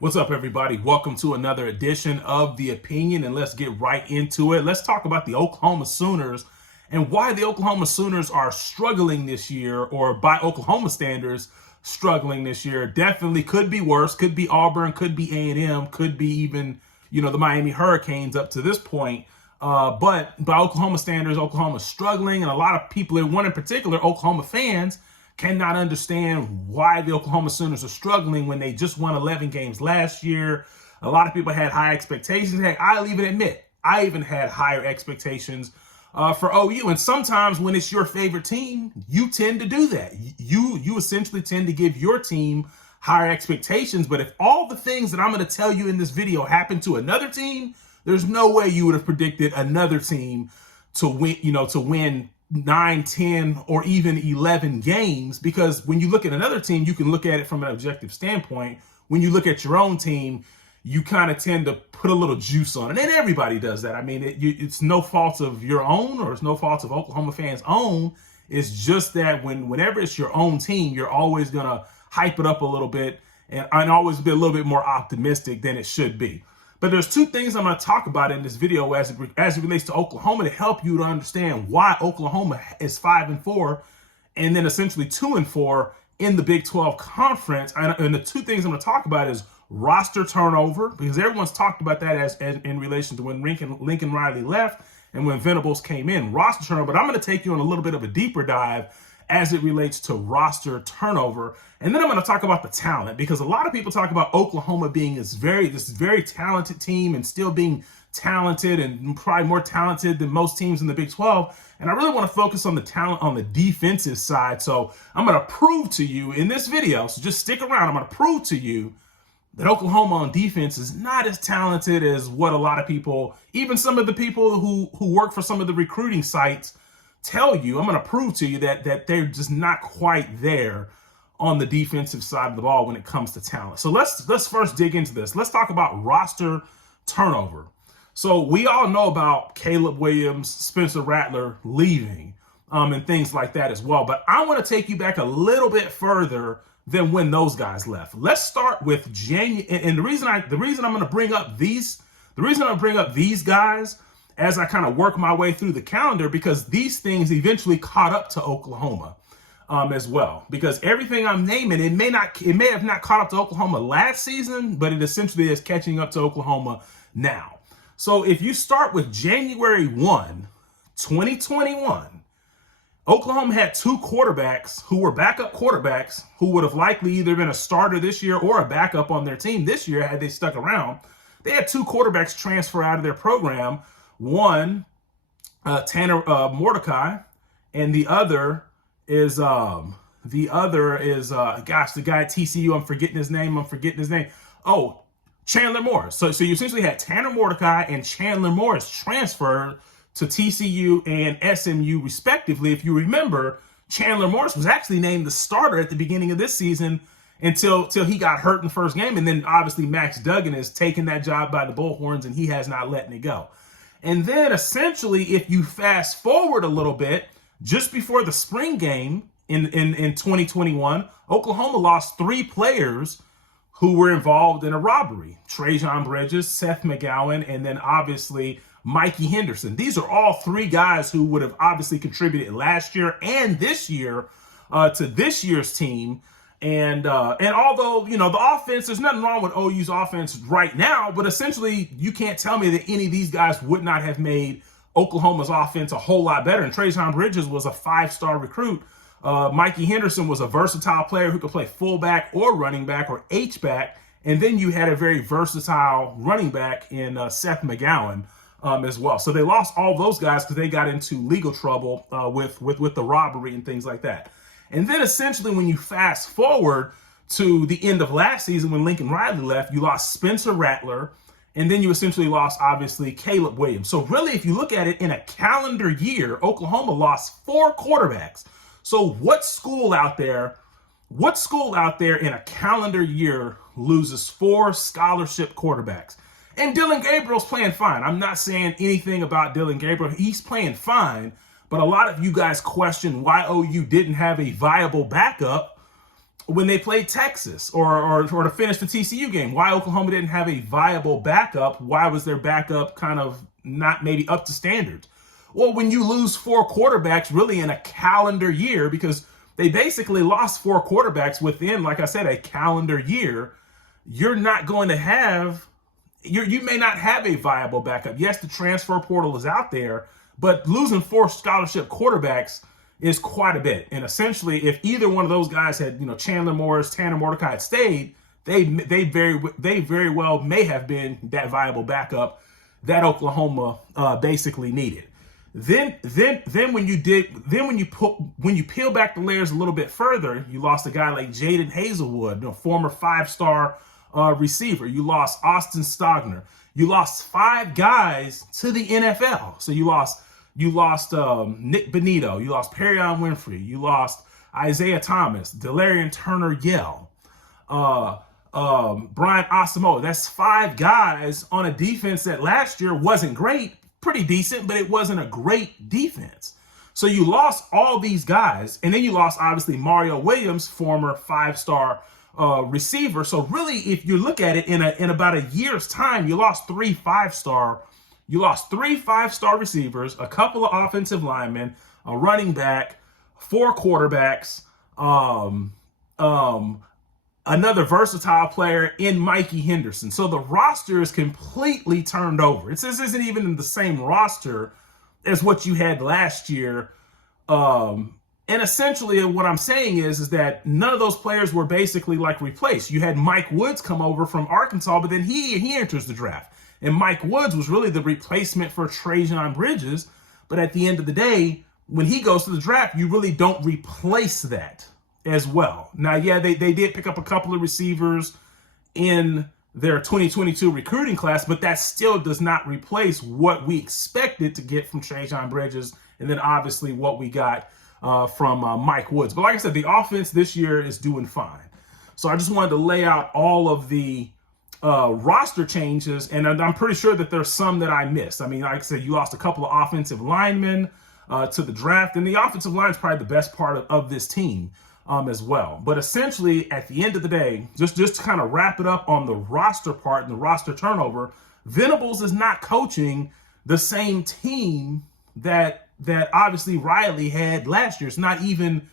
What's up, everybody? Welcome to another edition of The Opinion, and let's get right into it. Let's talk about the Oklahoma Sooners and why the Oklahoma Sooners are struggling this year, or by Oklahoma standards, struggling this year. Definitely could be worse. Could be Auburn, could be A&M, could be even, the Miami Hurricanes up to this point. But by Oklahoma standards, Oklahoma's struggling, and a lot of people, and one in particular, Oklahoma fans, cannot understand why the Oklahoma Sooners are struggling when they just won 11 games last year. A lot of people had high expectations. Heck, I'll even admit, I even had higher expectations for OU. And sometimes when it's your favorite team, you tend to do that. You essentially tend to give your team higher expectations. But if all the things that I'm going to tell you in this video happen to another team, there's no way you would have predicted another team to win 9, 10, or even 11 games, because when you look at another team, you can look at it from an objective standpoint. When you look at your own team, you kind of tend to put a little juice on it, and everybody does that. I mean, it's no fault of your own, or it's no fault of Oklahoma fans' own. It's just that whenever it's your own team, you're always going to hype it up a little bit and always be a little bit more optimistic than it should be. But there's two things I'm going to talk about in this video as it relates to Oklahoma to help you to understand why Oklahoma is 5-4 and then essentially 2-4 in the Big 12 Conference. And the two things I'm going to talk about is roster turnover, because everyone's talked about that as in relation to when Lincoln Riley left and when Venables came in. Roster turnover, but I'm going to take you on a little bit of a deeper dive as it relates to roster turnover. And then I'm going to talk about the talent, because a lot of people talk about Oklahoma being this very talented team and still being talented and probably more talented than most teams in the Big 12. And I really want to focus on the talent on the defensive side. So I'm going to prove to you in this video, so just stick around, I'm going to prove to you that Oklahoma on defense is not as talented as what a lot of people, even some of the people who work for some of the recruiting sites, tell you. I'm going to prove to you that they're just not quite there on the defensive side of the ball when it comes to talent. So let's first dig into this. Let's talk about roster turnover. So we all know about Caleb Williams, Spencer Rattler leaving, and things like that as well. But I want to take you back a little bit further than when those guys left. Let's start with January. And the reason I'm going to bring up these guys as I kind of work my way through the calendar, because these things eventually caught up to Oklahoma as well. Because everything I'm naming, it may have not caught up to Oklahoma last season, but it essentially is catching up to Oklahoma now. So if you start with January 1, 2021, Oklahoma had two quarterbacks who were backup quarterbacks who would have likely either been a starter this year or a backup on their team this year had they stuck around. They had two quarterbacks transfer out of their program. One, Tanner Mordecai, and the other is the guy at TCU. I'm forgetting his name. Oh, Chandler Morris. So you essentially had Tanner Mordecai and Chandler Morris transferred to TCU and SMU respectively. If you remember, Chandler Morris was actually named the starter at the beginning of this season until he got hurt in the first game, and then obviously Max Duggan has taken that job by the Bullhorns, and he has not letting it go. And then essentially, if you fast forward a little bit, just before the spring game in 2021, Oklahoma lost three players who were involved in a robbery: Trajan Bridges, Seth McGowan, and then obviously Mikey Henderson. These are all three guys who would have obviously contributed last year and this year to this year's team. And although, the offense, there's nothing wrong with OU's offense right now, but essentially you can't tell me that any of these guys would not have made Oklahoma's offense a whole lot better. And Trajan Bridges was a 5-star recruit. Mikey Henderson was a versatile player who could play fullback or running back or H-back. And then you had a very versatile running back in Seth McGowan as well. So they lost all those guys because they got into legal trouble with the robbery and things like that. And then essentially when you fast forward to the end of last season when Lincoln Riley left, you lost Spencer Rattler, and then you essentially lost, obviously, Caleb Williams. So really, if you look at it in a calendar year, Oklahoma lost 4 quarterbacks. So what school out there in a calendar year loses 4 scholarship quarterbacks? And Dillon Gabriel's playing fine. I'm not saying anything about Dillon Gabriel. He's playing fine. But a lot of you guys question why OU didn't have a viable backup when they played Texas or to finish the TCU game, why Oklahoma didn't have a viable backup. Why was their backup kind of not maybe up to standard? Well, when you lose 4 quarterbacks really in a calendar year, because they basically lost 4 quarterbacks within, like I said, a calendar year, you're not going to have, you may not have a viable backup. Yes, the transfer portal is out there, but losing 4 scholarship quarterbacks is quite a bit. And essentially, if either one of those guys had, Chandler Morris, Tanner Mordecai had stayed, they very well may have been that viable backup that Oklahoma basically needed. Then when you peel back the layers a little bit further, you lost a guy like Jaden Hazelwood, former 5-star receiver. You lost Austin Stogner. You lost 5 guys to the NFL. So you lost Nick Benito. You lost Perion Winfrey. You lost Isaiah Thomas, Delarian Turner-Yell, Brian Asamoah. That's 5 guys on a defense that last year wasn't great, pretty decent, but it wasn't a great defense. So you lost all these guys, and then you lost, obviously, Mario Williams, former 5-star receiver. So really, if you look at it in about a year's time, you lost 3 5-star. You lost 3 5-star receivers, a couple of offensive linemen, a running back, 4 quarterbacks, another versatile player in Mikey Henderson. So the roster is completely turned over. This isn't even the same roster as what you had last year. And essentially what I'm saying is that none of those players were basically like replaced. You had Mike Woods come over from Arkansas, but then he enters the draft. And Mike Woods was really the replacement for Trajan Bridges. But at the end of the day, when he goes to the draft, you really don't replace that as well. Now, yeah, they did pick up a couple of receivers in their 2022 recruiting class, but that still does not replace what we expected to get from Trajan Bridges, and then obviously what we got from Mike Woods. But like I said, the offense this year is doing fine. So I just wanted to lay out all of the roster changes, and I'm pretty sure that there's some that I missed. I mean, like I said, you lost a couple of offensive linemen to the draft, and the offensive line is probably the best part of this team as well. But essentially, at the end of the day, just to kind of wrap it up on the roster part and the roster turnover, Venables is not coaching the same team that obviously Riley had last year. It's not even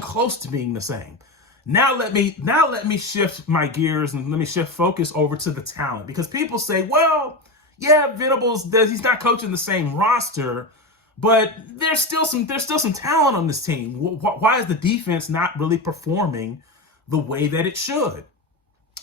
close to being the same. Now let me shift my gears and let me shift focus over to the talent, because people say, well, yeah, Venables he's not coaching the same roster, but there's still some talent on this team. Why is the defense not really performing the way that it should?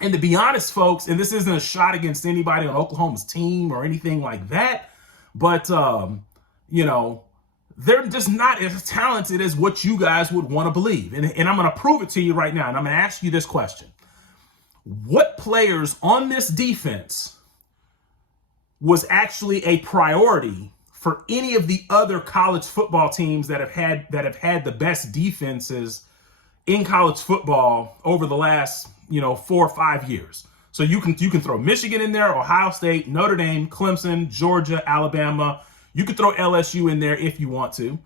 And to be honest, folks, and this isn't a shot against anybody on Oklahoma's team or anything like that, but they're just not as talented as what you guys would want to believe. And I'm going to prove it to you right now. And I'm going to ask you this question. What players on this defense was actually a priority for any of the other college football teams that have had the best defenses in college football over the last, 4 or 5 years? So you can throw Michigan in there, Ohio State, Notre Dame, Clemson, Georgia, Alabama. You could throw LSU in there if you want to.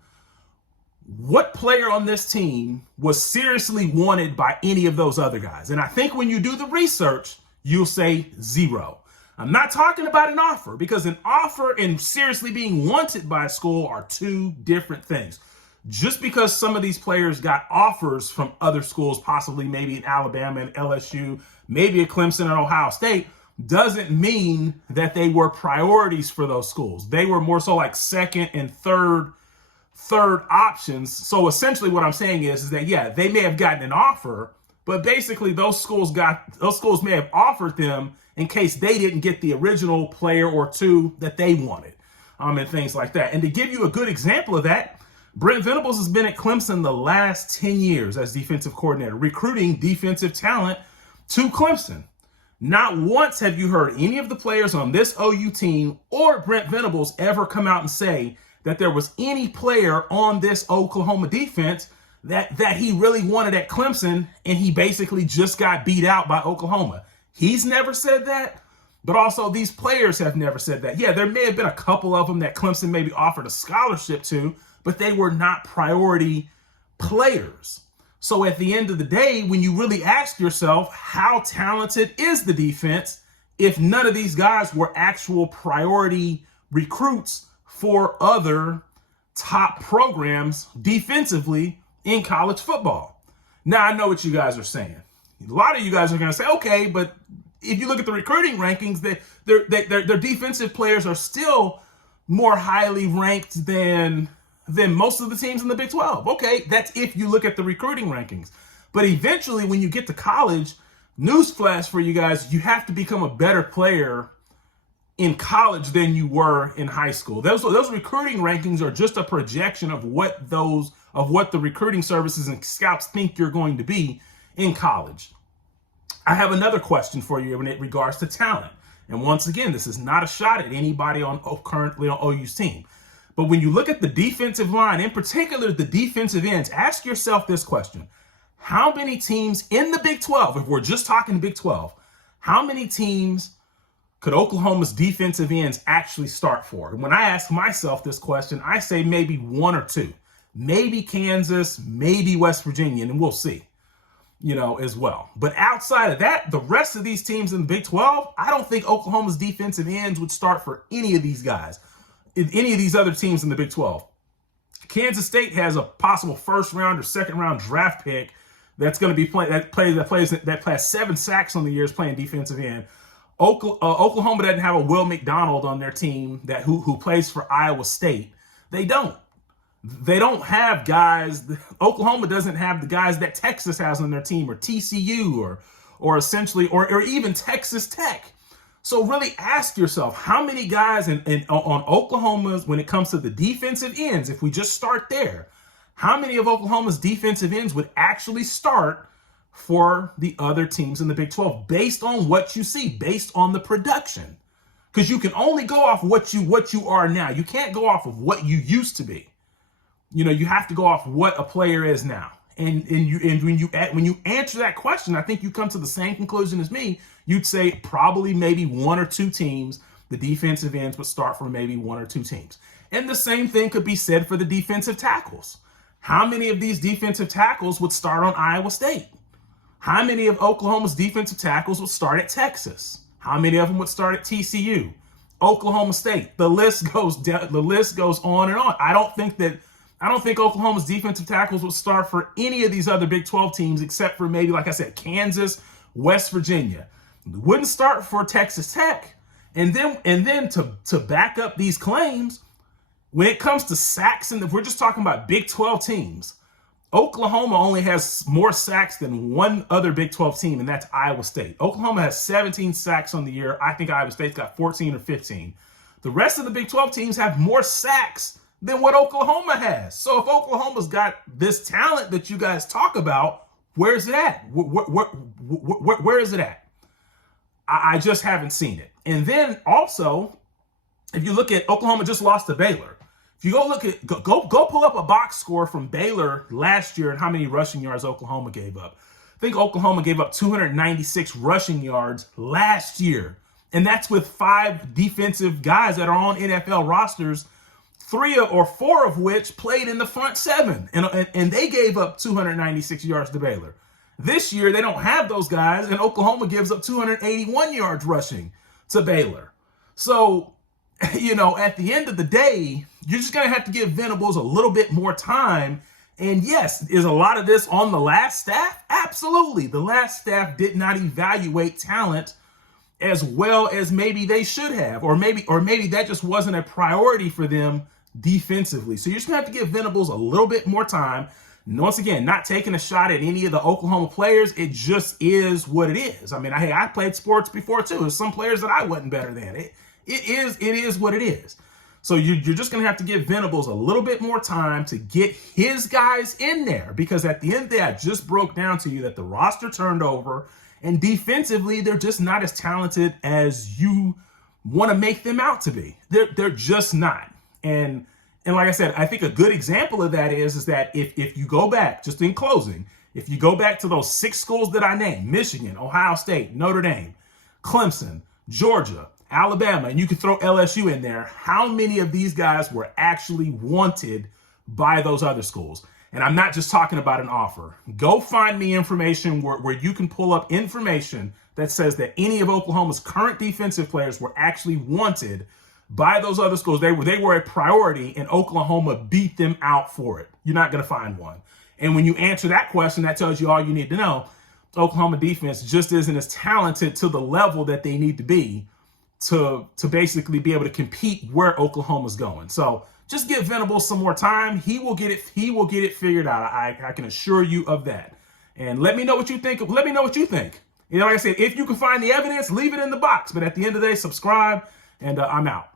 What player on this team was seriously wanted by any of those other guys? And I think when you do the research, you'll say 0. I'm not talking about an offer, because an offer and seriously being wanted by a school are 2 different things. Just because some of these players got offers from other schools, possibly maybe in Alabama and LSU, maybe at Clemson and Ohio State, doesn't mean that they were priorities for those schools. They were more so like second and third options. So essentially what I'm saying is that, yeah, they may have gotten an offer, but basically those schools may have offered them in case they didn't get the original player or 2 that they wanted, and things like that. And to give you a good example of that, Brent Venables has been at Clemson the last 10 years as defensive coordinator, recruiting defensive talent to Clemson. Not once have you heard any of the players on this OU team or Brent Venables ever come out and say that there was any player on this Oklahoma defense that he really wanted at Clemson, and he basically just got beat out by Oklahoma. He's never said that, but also these players have never said that. Yeah, there may have been a couple of them that Clemson maybe offered a scholarship to, but they were not priority players. So at the end of the day, when you really ask yourself, how talented is the defense if none of these guys were actual priority recruits for other top programs defensively in college football? Now, I know what you guys are saying. A lot of you guys are going to say, okay, but if you look at the recruiting rankings, their defensive players are still more highly ranked than most of the teams in the Big 12. Okay, that's if you look at the recruiting rankings. But eventually, when you get to college, newsflash for you guys, you have to become a better player in college than you were in high school. Those recruiting rankings are just a projection of what the recruiting services and scouts think you're going to be in college. I have another question for you in regards to talent. And once again, this is not a shot at anybody currently on OU's team. But when you look at the defensive line, in particular the defensive ends, ask yourself this question. How many teams in the Big 12, if we're just talking Big 12, how many teams could Oklahoma's defensive ends actually start for? And when I ask myself this question, I say maybe one or two. Maybe Kansas, maybe West Virginia, and we'll see, as well. But outside of that, the rest of these teams in the Big 12, I don't think Oklahoma's defensive ends would start for any of these guys, any of these other teams in the Big 12. Kansas State has a possible first round or second round draft pick that's going to be that plays 7 sacks on the year, is playing defensive end. Oklahoma doesn't have a Will McDonald on their team who plays for Iowa State. They don't have guys. Oklahoma doesn't have the guys that Texas has on their team, or TCU, or essentially, or even Texas Tech. So really ask yourself, how many guys on Oklahoma's, when it comes to the defensive ends, if we just start there, how many of Oklahoma's defensive ends would actually start for the other teams in the Big 12 based on what you see, based on the production? Because you can only go off what you are now. You can't go off of what you used to be. You have to go off what a player is now. And when you answer that question, I think you come to the same conclusion as me. You'd say probably maybe one or two teams, the defensive ends would start for maybe one or two teams. And the same thing could be said for the defensive tackles. How many of these defensive tackles would start on Iowa State? How many of Oklahoma's defensive tackles would start at Texas? How many of them would start at TCU? Oklahoma State. The list goes on and on. I don't think Oklahoma's defensive tackles would start for any of these other Big 12 teams except for maybe, like I said, Kansas, West Virginia. Wouldn't start for Texas Tech. And then to back up these claims, when it comes to sacks, and if we're just talking about Big 12 teams, Oklahoma only has more sacks than one other Big 12 team, and that's Iowa State. Oklahoma has 17 sacks on the year. I think Iowa State's got 14 or 15. The rest of the Big 12 teams have more sacks than what Oklahoma has. So if Oklahoma's got this talent that you guys talk about, where's it at? Where is it at? I just haven't seen it. And then also, if you look at Oklahoma just lost to Baylor. If you go pull up a box score from Baylor last year and how many rushing yards Oklahoma gave up. I think Oklahoma gave up 296 rushing yards last year. And that's with 5 defensive guys that are on NFL rosters, 3 or 4 of which played in the front 7. And they gave up 296 yards to Baylor. This year, they don't have those guys, and Oklahoma gives up 281 yards rushing to Baylor. So, at the end of the day, you're just going to have to give Venables a little bit more time. And yes, is a lot of this on the last staff? Absolutely. The last staff did not evaluate talent as well as maybe they should have, or maybe that just wasn't a priority for them defensively. So you're just going to have to give Venables a little bit more time. And once again, not taking a shot at any of the Oklahoma players. It just is what it is. I mean, I played sports before too. There's some players that I wasn't better than. It is what it is. So you're just going to have to give Venables a little bit more time to get his guys in there, because at the end of the day, I just broke down to you that the roster turned over, and defensively, they're just not as talented as you want to make them out to be. They're just not. And like I said, I think a good example of that is that if you go back, just in closing, if you go back to those 6 schools that I named, Michigan, Ohio State, Notre Dame, Clemson, Georgia, Alabama, and you could throw LSU in there, how many of these guys were actually wanted by those other schools? And I'm not just talking about an offer. Go find me information where you can pull up information that says that any of Oklahoma's current defensive players were actually wanted by those other schools. They were a priority, and Oklahoma beat them out for it. You're not going to find one. And when you answer that question, that tells you all you need to know. Oklahoma defense just isn't as talented to the level that they need to be to basically be able to compete where Oklahoma's going. So just give Venables some more time. He will get it figured out. I can assure you of that. And let me know what you think. Let me know what you think. You know, like I said, if you can find the evidence, leave it in the box. But at the end of the day, subscribe, and I'm out.